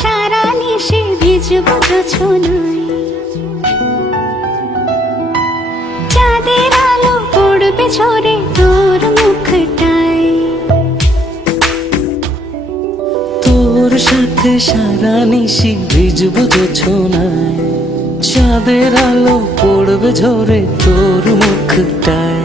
সারা নিশে ভিজব জোছনায়, চাঁদের আলো পড়বে ঝরে তোর মুখটায়। তোর সাথে সারা নিশি ভিজব জোছনায়, চাঁদের আলো পড়বে ঝরে তোর মুখটায়।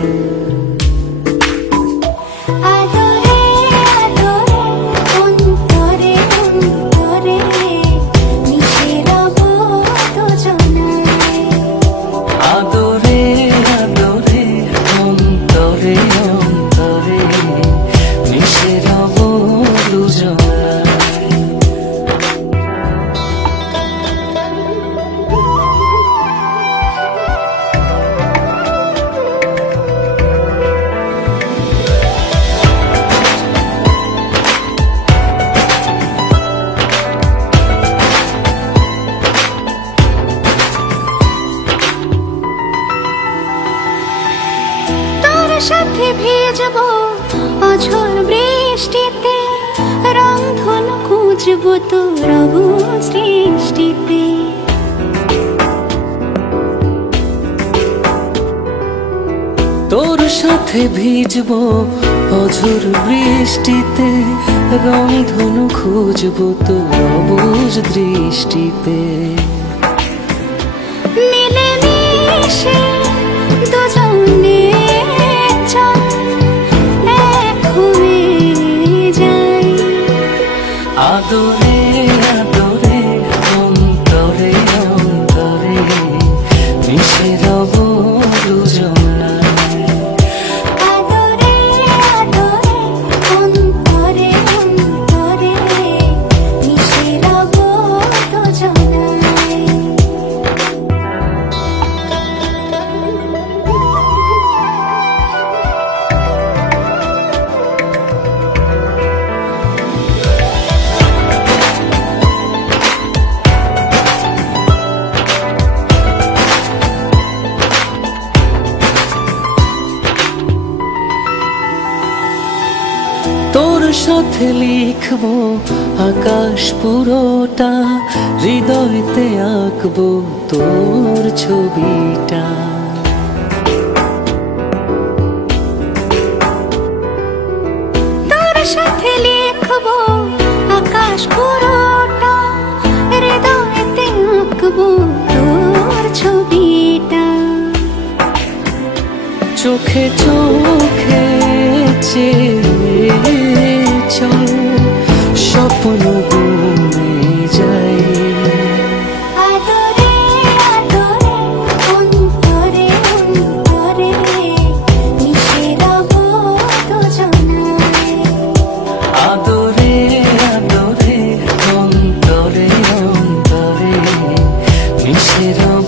সাথে ভিজব অঝোর বৃষ্টিতে, রংধনু খুঁজব তোর সৃষ্টিতে। তোর সাথে ভিজব অঝোর বৃষ্টিতে, রংধনু খুঁজব তোর অবুঝ দৃষ্টিতে। মিলে মিশে দুজনে আদরে আদরে অন্তরে অন্তরে মিশে রব দুজনায়। আদরে আদরে অন্তরে অন্তরে মিশে রব দুজনায়। তোর সাথে লিখব আকাশ পুরোটা, হৃদয়তে আঁকব তোর ছবিটা। তোর সাথে লিখব আকাশ পুরোটা, হৃদয়তে আঁকব তোর ছবিটা। চোখে চোখে চল স্বপ্ন বুনে যাই। আদরে আদরে অন্তরে অন্তরে মিশে রব দুজনায়। আদরে আদরে অন্তরে অন্তরে মিশে রব